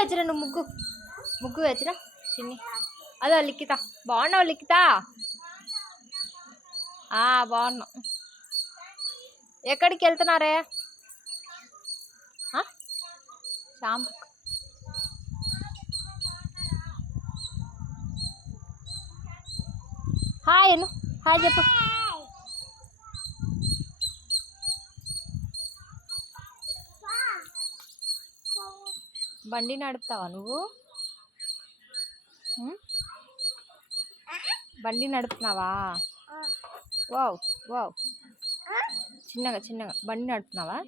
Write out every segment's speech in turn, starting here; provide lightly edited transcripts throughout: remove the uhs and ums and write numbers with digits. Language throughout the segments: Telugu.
వేయచ్చురా నువ్వు ముగ్గు వేయచ్చురా చిన్ని. అదో లిఖిత బాగున్నావు లిఖిత. బాగున్నా. ఎక్కడికి వెళ్తున్నారే? షాంపూ. హాయ్ అను, హాయ్ చెప్పు. బండి నడుపుతావా నువ్వు? బండి నడుపుతున్నావా? Wow wow. చిన్నగా బండి నడుపుతున్నావా?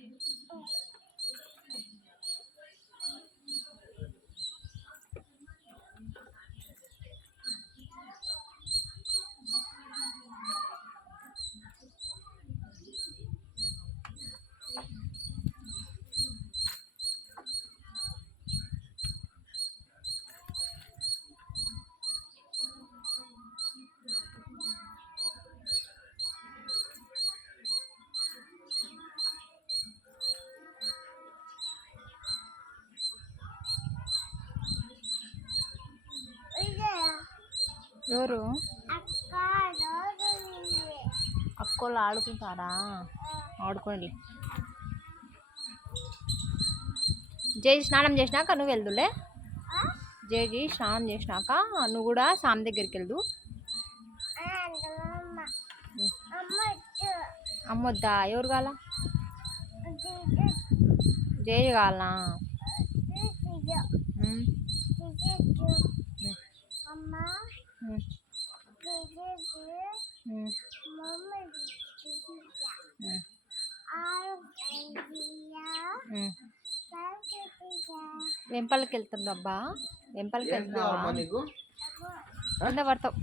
ఎవరు? అక్కోళ్ళు ఆడుకుంటారా? ఆడుకోండి. జై స్నానం చేసినాక నువ్వు వెళ్దులే. జై స్నానం చేసినాక నువ్వు కూడా సామ్ దగ్గరికి వెళ్దు. అమ్మొద్దా? ఎవరు కావాల? జై కావాలనా? వెంపలకి వెళ్తుందబ్బా. వెంపలకి వెళ్తున్నావా? కింద పడతావు.